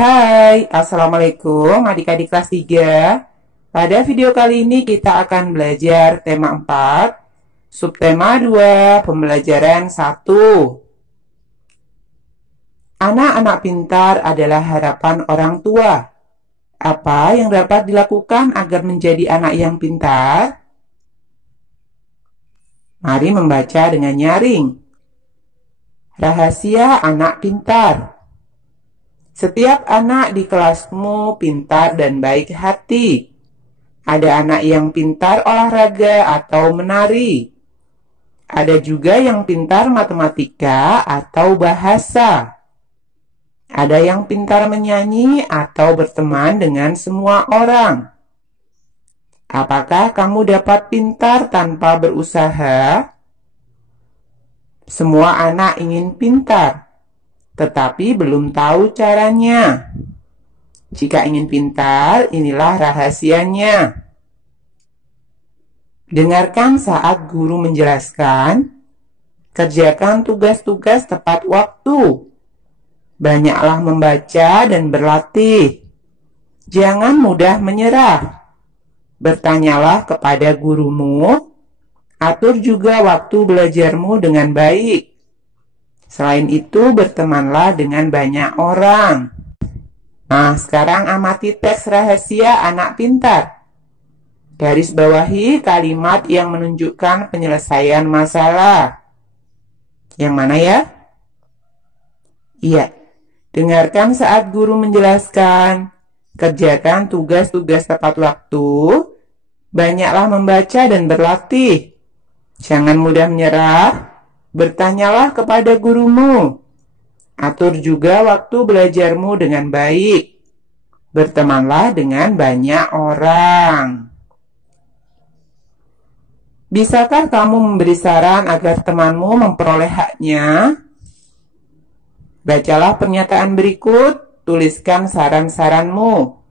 Hai, Assalamualaikum adik-adik kelas 3. Pada video kali ini kita akan belajar tema 4, subtema 2, pembelajaran 1. Anak-anak pintar adalah harapan orang tua. Apa yang dapat dilakukan agar menjadi anak yang pintar? Mari membaca dengan nyaring. Rahasia anak pintar. Setiap anak di kelasmu pintar dan baik hati. Ada anak yang pintar olahraga atau menari. Ada juga yang pintar matematika atau bahasa. Ada yang pintar menyanyi atau berteman dengan semua orang. Apakah kamu dapat pintar tanpa berusaha? Semua anak ingin pintar, tetapi belum tahu caranya. Jika ingin pintar, inilah rahasianya. Dengarkan saat guru menjelaskan. Kerjakan tugas-tugas tepat waktu. Banyaklah membaca dan berlatih. Jangan mudah menyerah. Bertanyalah kepada gurumu. Atur juga waktu belajarmu dengan baik. Selain itu, bertemanlah dengan banyak orang. Nah, sekarang amati teks rahasia anak pintar. Garis bawahi kalimat yang menunjukkan penyelesaian masalah. Yang mana ya? Iya. Dengarkan saat guru menjelaskan. Kerjakan tugas-tugas tepat waktu. Banyaklah membaca dan berlatih. Jangan mudah menyerah. Bertanyalah kepada gurumu. Atur juga waktu belajarmu dengan baik. Bertemanlah dengan banyak orang. Bisakah kamu memberi saran agar temanmu memperoleh haknya? Bacalah pernyataan berikut, tuliskan saran-saranmu.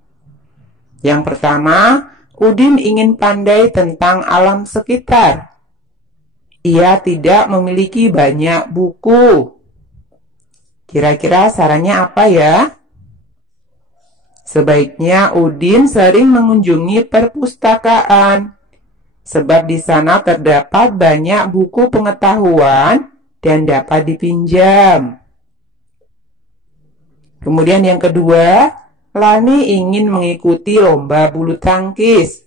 Yang pertama, Udin ingin pandai tentang alam sekitar. Ia tidak memiliki banyak buku. Kira-kira sarannya apa ya? Sebaiknya Udin sering mengunjungi perpustakaan, sebab di sana terdapat banyak buku pengetahuan dan dapat dipinjam. Kemudian yang kedua, Lani ingin mengikuti lomba bulu tangkis.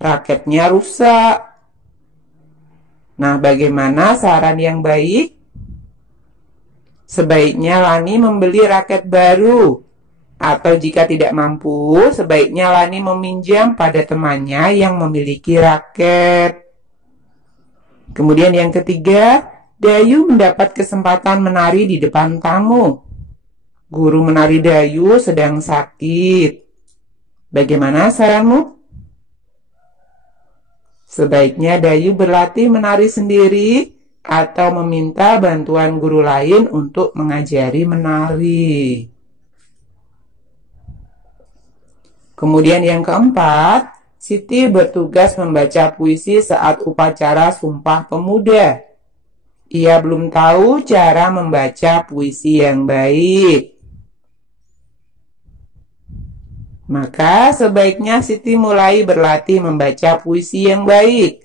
Raketnya rusak. Nah, bagaimana saran yang baik? Sebaiknya Lani membeli raket baru. Atau jika tidak mampu, sebaiknya Lani meminjam pada temannya yang memiliki raket. Kemudian yang ketiga, Dayu mendapat kesempatan menari di depan tamu. Guru menari Dayu sedang sakit. Bagaimana saranmu? Sebaiknya Dayu berlatih menari sendiri atau meminta bantuan guru lain untuk mengajari menari. Kemudian yang keempat, Siti bertugas membaca puisi saat upacara Sumpah Pemuda. Ia belum tahu cara membaca puisi yang baik. Maka sebaiknya Siti mulai berlatih membaca puisi yang baik.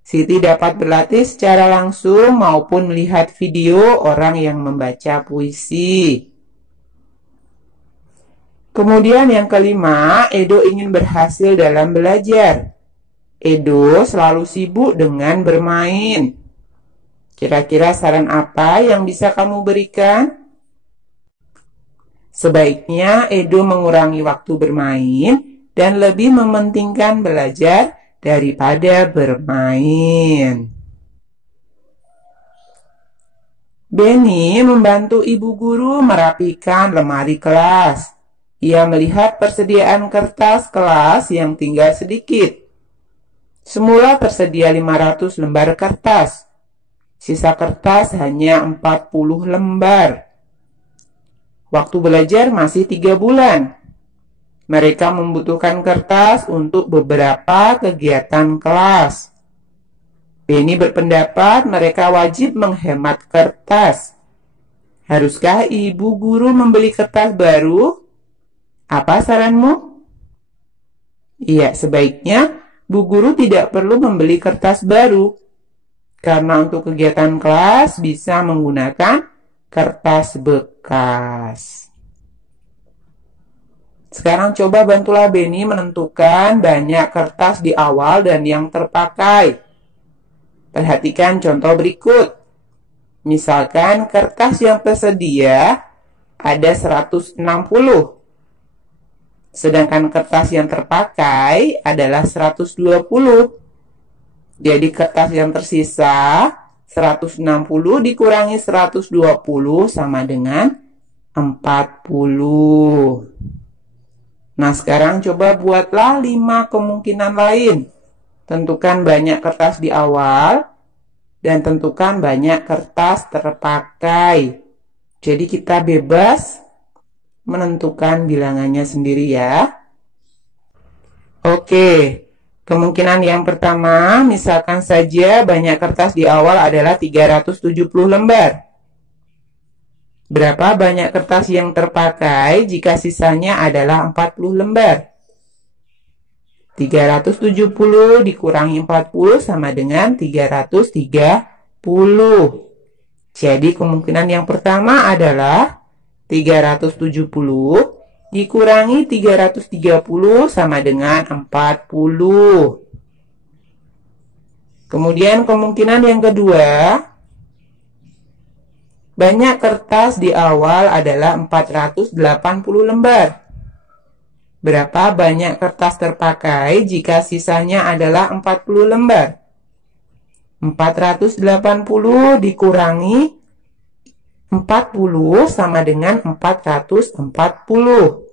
Siti dapat berlatih secara langsung maupun melihat video orang yang membaca puisi. Kemudian yang kelima, Edo ingin berhasil dalam belajar. Edo selalu sibuk dengan bermain. Kira-kira saran apa yang bisa kamu berikan? Sebaiknya Edo mengurangi waktu bermain dan lebih mementingkan belajar daripada bermain. Benny membantu ibu guru merapikan lemari kelas. Ia melihat persediaan kertas kelas yang tinggal sedikit. Semula tersedia 500 lembar kertas. Sisa kertas hanya 40 lembar. Waktu belajar masih 3 bulan. Mereka membutuhkan kertas untuk beberapa kegiatan kelas. Benny berpendapat mereka wajib menghemat kertas. Haruskah ibu guru membeli kertas baru? Apa saranmu? Iya, sebaiknya Bu Guru tidak perlu membeli kertas baru, karena untuk kegiatan kelas bisa menggunakan kertas bekas. Sekarang coba bantulah Beni menentukan banyak kertas di awal dan yang terpakai. Perhatikan contoh berikut. Misalkan kertas yang tersedia ada 160. Sedangkan kertas yang terpakai adalah 120. Jadi kertas yang tersisa 160 dikurangi 120 sama dengan 40. Nah, sekarang coba buatlah 5 kemungkinan lain. Tentukan banyak kertas di awal dan tentukan banyak kertas terpakai. Jadi kita bebas menentukan bilangannya sendiri ya. Oke, kemungkinan yang pertama, misalkan saja banyak kertas di awal adalah 370 lembar. Berapa banyak kertas yang terpakai jika sisanya adalah 40 lembar? 370 dikurangi 40 sama dengan 330. Jadi kemungkinan yang pertama adalah 370 dikurangi 330 sama dengan 40. Kemudian kemungkinan yang kedua, banyak kertas di awal adalah 480 lembar. Berapa banyak kertas terpakai jika sisanya adalah 40 lembar? 480 dikurangi 40 sama dengan 440.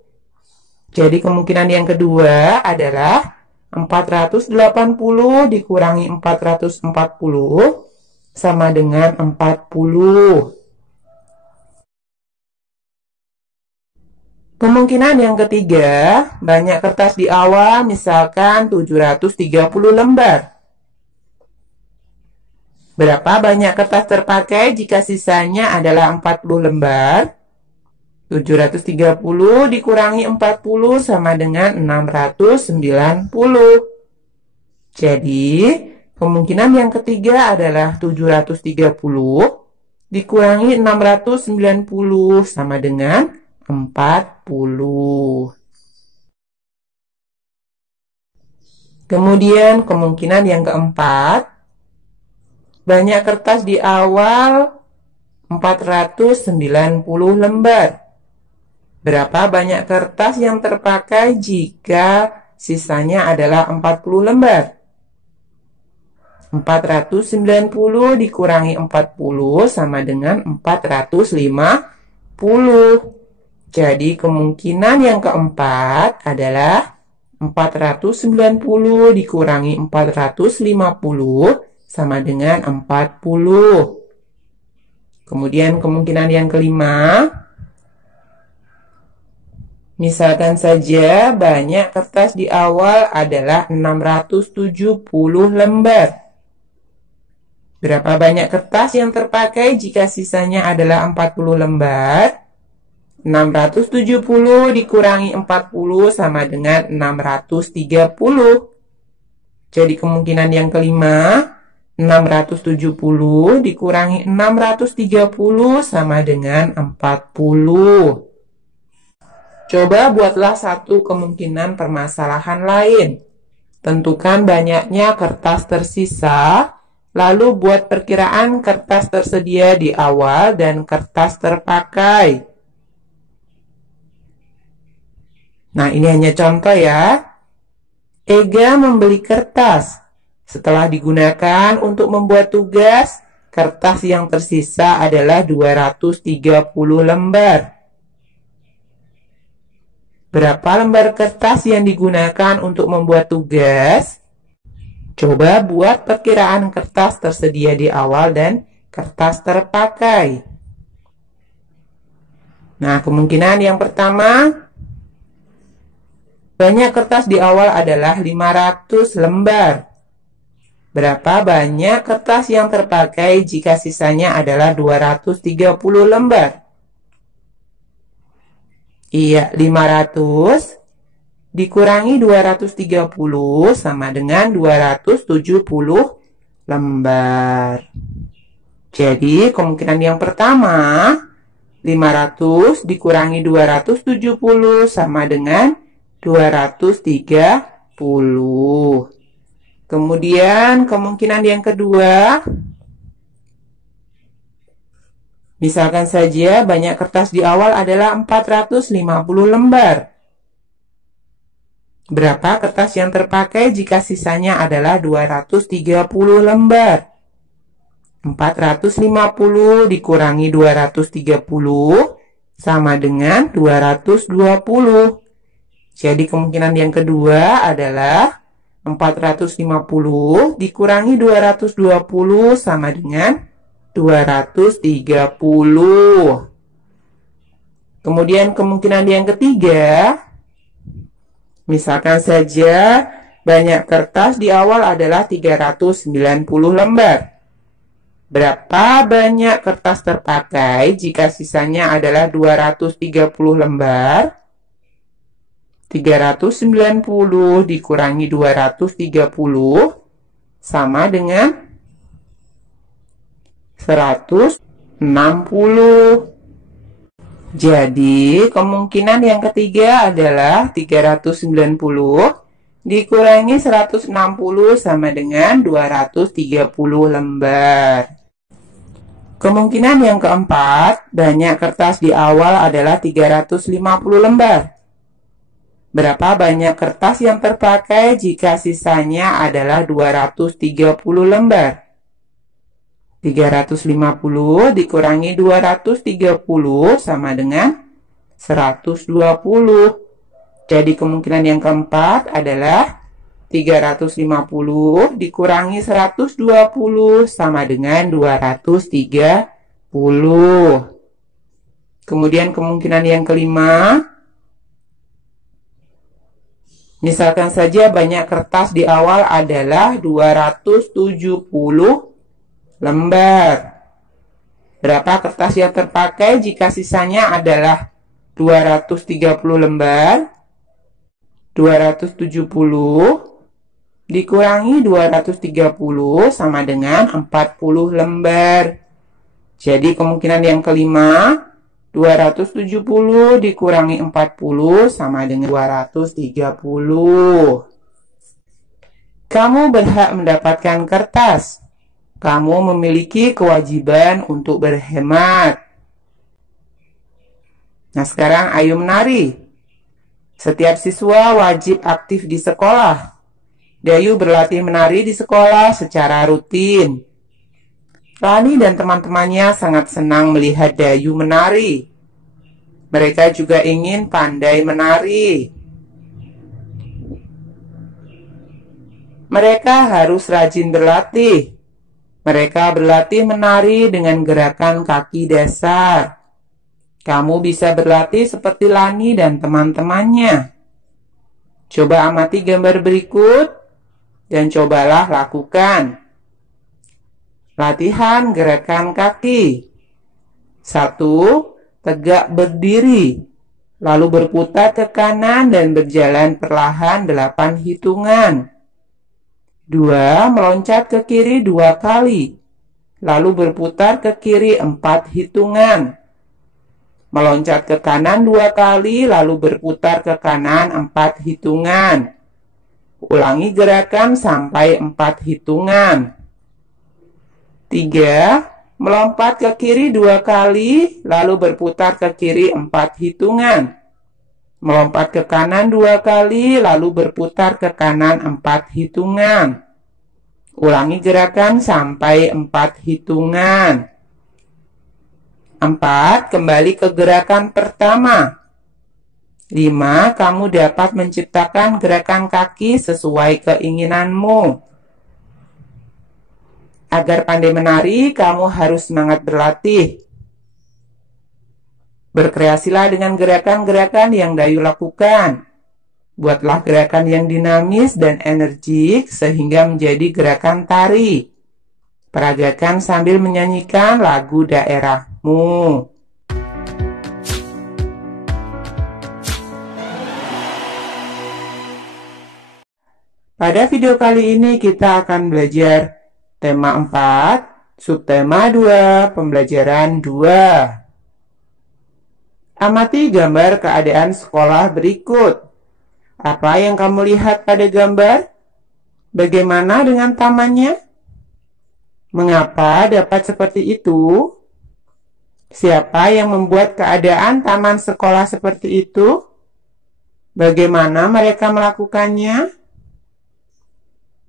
Jadi kemungkinan yang kedua adalah 480 dikurangi 440 sama dengan 40. Kemungkinan yang ketiga, banyak kertas di awal misalkan 730 lembar. Berapa banyak kertas terpakai jika sisanya adalah 40 lembar? 730 dikurangi 40 sama dengan 690. Jadi, kemungkinan yang ketiga adalah 730 dikurangi 690 sama dengan 40. Kemudian kemungkinan yang keempat, banyak kertas di awal 490 lembar. Berapa banyak kertas yang terpakai jika sisanya adalah 40 lembar? 490 dikurangi 40 sama dengan 450. Jadi kemungkinan yang keempat adalah 490 dikurangi 450 sama dengan 40. Kemudian kemungkinan yang kelima, misalkan saja banyak kertas di awal adalah 670 lembar. Berapa banyak kertas yang terpakai jika sisanya adalah 40 lembar? 670 dikurangi 40 sama dengan 630. Jadi kemungkinan yang kelima, 670 dikurangi 630 sama dengan 40. Coba buatlah satu kemungkinan permasalahan lain. Tentukan banyaknya kertas tersisa, lalu buat perkiraan kertas tersedia di awal dan kertas terpakai. Nah, ini hanya contoh ya. Ega membeli kertas. Setelah digunakan untuk membuat tugas, kertas yang tersisa adalah 230 lembar. Berapa lembar kertas yang digunakan untuk membuat tugas? Coba buat perkiraan kertas tersedia di awal dan kertas terpakai. Nah, kemungkinan yang pertama, banyak kertas di awal adalah 500 lembar. Berapa banyak kertas yang terpakai jika sisanya adalah 230 lembar? Iya, 500 dikurangi 230 sama dengan 270 lembar. Jadi, kemungkinan yang pertama, 500 dikurangi 270 sama dengan 230. Kemudian, kemungkinan yang kedua, misalkan saja banyak kertas di awal adalah 450 lembar. Berapa kertas yang terpakai jika sisanya adalah 230 lembar? 450 dikurangi 230 sama dengan 220. Jadi kemungkinan yang kedua adalah 450 dikurangi 220 sama dengan 230. Kemudian kemungkinan yang ketiga, misalkan saja banyak kertas di awal adalah 390 lembar. Berapa banyak kertas terpakai jika sisanya adalah 230 lembar? 390 dikurangi 230 sama dengan 160. Jadi, kemungkinan yang ketiga adalah 390 dikurangi 160 sama dengan 230 lembar. Kemungkinan yang keempat, banyak kertas di awal adalah 350 lembar. Berapa banyak kertas yang terpakai jika sisanya adalah 230 lembar? 350 dikurangi 230 sama dengan 120. Jadi kemungkinan yang keempat adalah 350 dikurangi 120 sama dengan 230. Kemudian kemungkinan yang kelima, misalkan saja banyak kertas di awal adalah 270 lembar. Berapa kertas yang terpakai jika sisanya adalah 230 lembar? 270 dikurangi 230 sama dengan 40 lembar. Jadi kemungkinan yang kelima, 270 dikurangi 40 sama dengan 230. Kamu berhak mendapatkan kertas. Kamu memiliki kewajiban untuk berhemat. Nah, sekarang ayo menari. Setiap siswa wajib aktif di sekolah. Dayu berlatih menari di sekolah secara rutin. Lani dan teman-temannya sangat senang melihat Dayu menari. Mereka juga ingin pandai menari. Mereka harus rajin berlatih. Mereka berlatih menari dengan gerakan kaki dasar. Kamu bisa berlatih seperti Lani dan teman-temannya. Coba amati gambar berikut dan cobalah lakukan. Latihan gerakan kaki. 1. Tegak berdiri. Lalu berputar ke kanan dan berjalan perlahan 8 hitungan. 2. Meloncat ke kiri 2 kali. Lalu berputar ke kiri 4 hitungan. Meloncat ke kanan 2 kali, lalu berputar ke kanan 4 hitungan. Ulangi gerakan sampai 4 hitungan. 3. Melompat ke kiri 2 kali, lalu berputar ke kiri 4 hitungan. Melompat ke kanan 2 kali, lalu berputar ke kanan 4 hitungan. Ulangi gerakan sampai 4 hitungan. 4. Kembali ke gerakan pertama. 5. Kamu dapat menciptakan gerakan kaki sesuai keinginanmu. Agar pandai menari, kamu harus semangat berlatih. Berkreasilah dengan gerakan-gerakan yang Dayu lakukan. Buatlah gerakan yang dinamis dan energik sehingga menjadi gerakan tari. Peragakan sambil menyanyikan lagu daerahmu. Pada video kali ini kita akan belajar tema 4, subtema 2, pembelajaran 2. Amati gambar keadaan sekolah berikut. Apa yang kamu lihat pada gambar? Bagaimana dengan tamannya? Mengapa dapat seperti itu? Siapa yang membuat keadaan taman sekolah seperti itu? Bagaimana mereka melakukannya?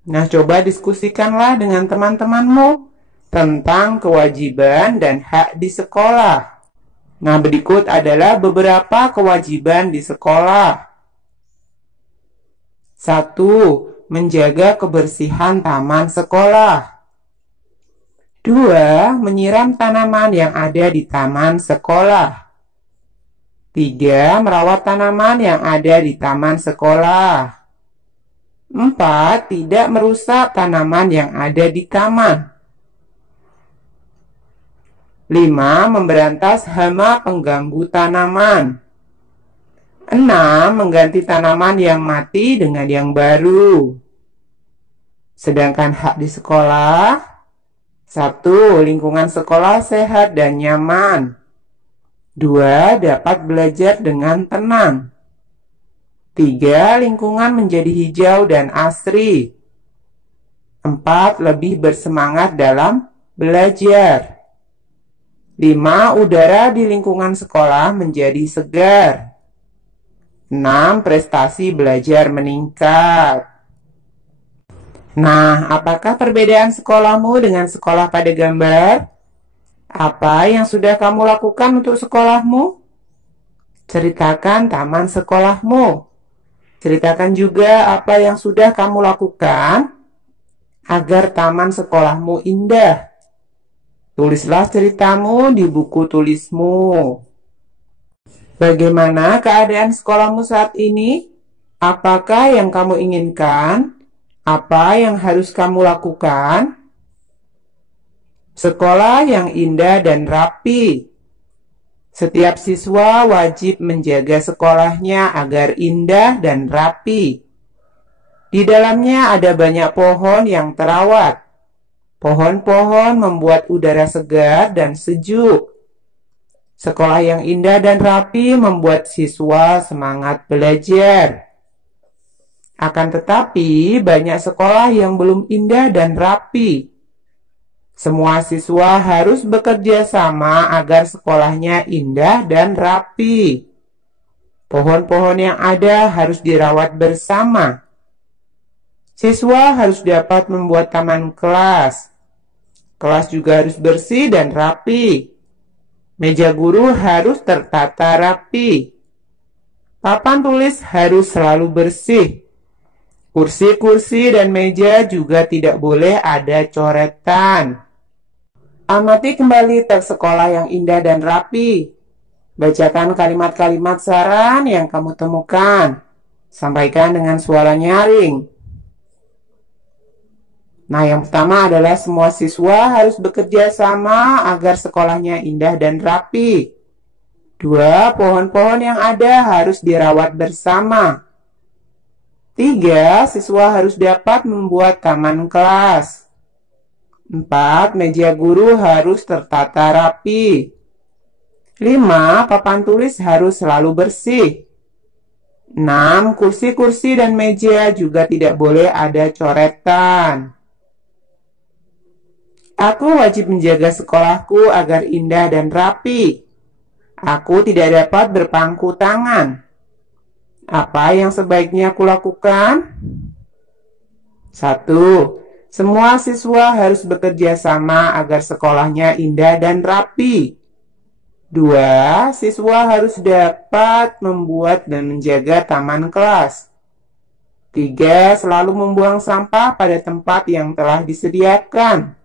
Nah, coba diskusikanlah dengan teman-temanmu tentang kewajiban dan hak di sekolah. Nah, berikut adalah beberapa kewajiban di sekolah. 1. Menjaga kebersihan taman sekolah. 2. Menyiram tanaman yang ada di taman sekolah. 3. Merawat tanaman yang ada di taman sekolah. 4. Tidak merusak tanaman yang ada di taman. 5. Memberantas hama pengganggu tanaman. 6. Mengganti tanaman yang mati dengan yang baru. Sedangkan hak di sekolah: 1. Lingkungan sekolah sehat dan nyaman. 2. Dapat belajar dengan tenang. 3. Lingkungan menjadi hijau dan asri. 4. Lebih bersemangat dalam belajar. 5. Udara di lingkungan sekolah menjadi segar. 6. Prestasi belajar meningkat. Nah, apakah perbedaan sekolahmu dengan sekolah pada gambar? Apa yang sudah kamu lakukan untuk sekolahmu? Ceritakan taman sekolahmu. Ceritakan juga apa yang sudah kamu lakukan agar taman sekolahmu indah. Tulislah ceritamu di buku tulismu. Bagaimana keadaan sekolahmu saat ini? Apakah yang kamu inginkan? Apa yang harus kamu lakukan? Sekolah yang indah dan rapi. Setiap siswa wajib menjaga sekolahnya agar indah dan rapi. Di dalamnya ada banyak pohon yang terawat. Pohon-pohon membuat udara segar dan sejuk. Sekolah yang indah dan rapi membuat siswa semangat belajar. Akan tetapi, banyak sekolah yang belum indah dan rapi. Semua siswa harus bekerja sama agar sekolahnya indah dan rapi. Pohon-pohon yang ada harus dirawat bersama. Siswa harus dapat membuat taman kelas. Kelas juga harus bersih dan rapi. Meja guru harus tertata rapi. Papan tulis harus selalu bersih. Kursi-kursi dan meja juga tidak boleh ada coretan. Amati kembali teks sekolah yang indah dan rapi. Bacakan kalimat-kalimat saran yang kamu temukan. Sampaikan dengan suara nyaring. Nah, yang pertama adalah semua siswa harus bekerja sama agar sekolahnya indah dan rapi. 2. Pohon-pohon yang ada harus dirawat bersama. 3. Siswa harus dapat membuat taman kelas. 4. Meja guru harus tertata rapi. 5. Papan tulis harus selalu bersih. 6. Kursi-kursi dan meja juga tidak boleh ada coretan. Aku wajib menjaga sekolahku agar indah dan rapi. Aku tidak dapat berpangku tangan. Apa yang sebaiknya aku lakukan? 1. Semua siswa harus bekerja sama agar sekolahnya indah dan rapi. 2. Siswa harus dapat membuat dan menjaga taman kelas. 3. Selalu membuang sampah pada tempat yang telah disediakan.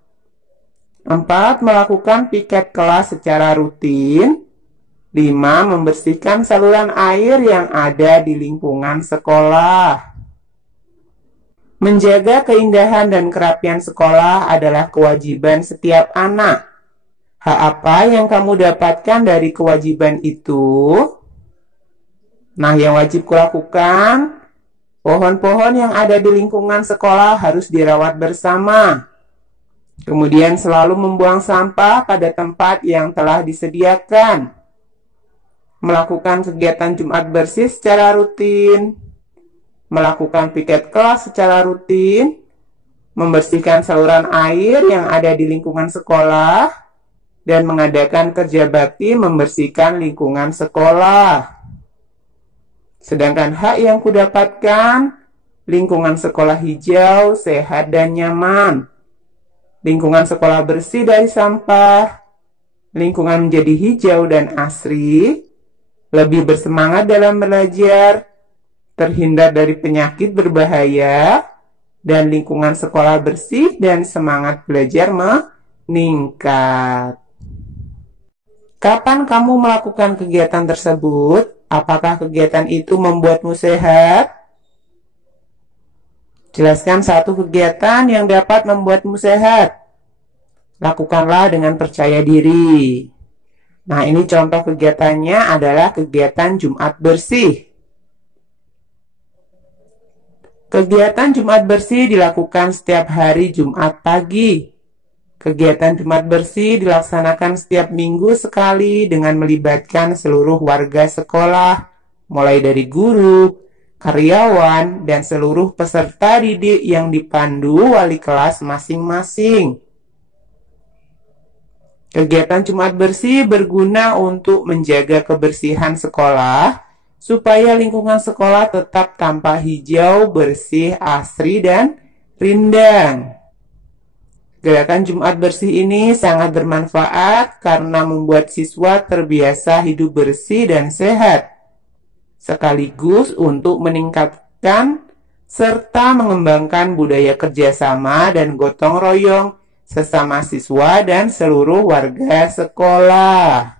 4. Melakukan piket kelas secara rutin. 5. Membersihkan saluran air yang ada di lingkungan sekolah. Menjaga keindahan dan kerapian sekolah adalah kewajiban setiap anak. Hak apa yang kamu dapatkan dari kewajiban itu? Nah, yang wajib kulakukan, Pohon-pohon yang ada di lingkungan sekolah harus dirawat bersama. Kemudian selalu membuang sampah pada tempat yang telah disediakan. Melakukan kegiatan Jumat bersih secara rutin. Melakukan piket kelas secara rutin. Membersihkan saluran air yang ada di lingkungan sekolah. Dan mengadakan kerja bakti membersihkan lingkungan sekolah. Sedangkan hak yang kudapatkan, lingkungan sekolah hijau, sehat, dan nyaman. Lingkungan sekolah bersih dari sampah. Lingkungan menjadi hijau dan asri. Lebih bersemangat dalam belajar. Terhindar dari penyakit berbahaya. Dan lingkungan sekolah bersih dan semangat belajar meningkat. Kapan kamu melakukan kegiatan tersebut? Apakah kegiatan itu membuatmu sehat? Jelaskan satu kegiatan yang dapat membuatmu sehat. Lakukanlah dengan percaya diri. Nah, ini contoh kegiatannya adalah kegiatan Jumat bersih. Kegiatan Jumat bersih dilakukan setiap hari Jumat pagi. Kegiatan Jumat bersih dilaksanakan setiap minggu sekali dengan melibatkan seluruh warga sekolah, mulai dari guru, karyawan, dan seluruh peserta didik yang dipandu wali kelas masing-masing. Kegiatan Jumat bersih berguna untuk menjaga kebersihan sekolah, supaya lingkungan sekolah tetap tampak hijau, bersih, asri, dan rindang. Gerakan Jumat bersih ini sangat bermanfaat karena membuat siswa terbiasa hidup bersih dan sehat, sekaligus untuk meningkatkan serta mengembangkan budaya kerjasama dan gotong royong sesama siswa dan seluruh warga sekolah.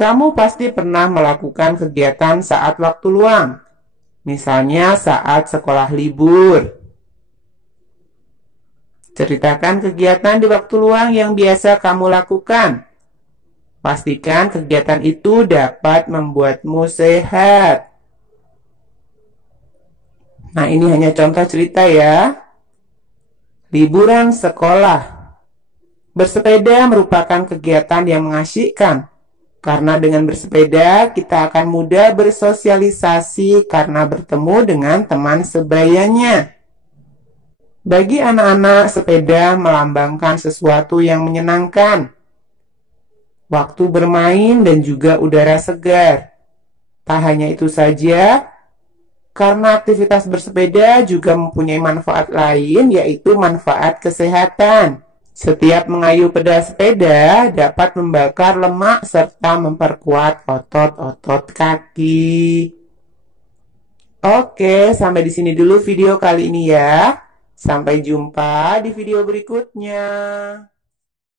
Kamu pasti pernah melakukan kegiatan saat waktu luang, misalnya saat sekolah libur. Ceritakan kegiatan di waktu luang yang biasa kamu lakukan. Pastikan kegiatan itu dapat membuatmu sehat. Nah, ini hanya contoh cerita ya. Liburan sekolah. Bersepeda merupakan kegiatan yang mengasyikkan. Karena dengan bersepeda, kita akan mudah bersosialisasi karena bertemu dengan teman sebayanya. Bagi anak-anak, sepeda melambangkan sesuatu yang menyenangkan. Waktu bermain dan juga udara segar. Tak hanya itu saja, karena aktivitas bersepeda juga mempunyai manfaat lain, yaitu manfaat kesehatan. Setiap mengayuh pedal sepeda dapat membakar lemak serta memperkuat otot-otot kaki. Oke, sampai di sini dulu video kali ini ya. Sampai jumpa di video berikutnya.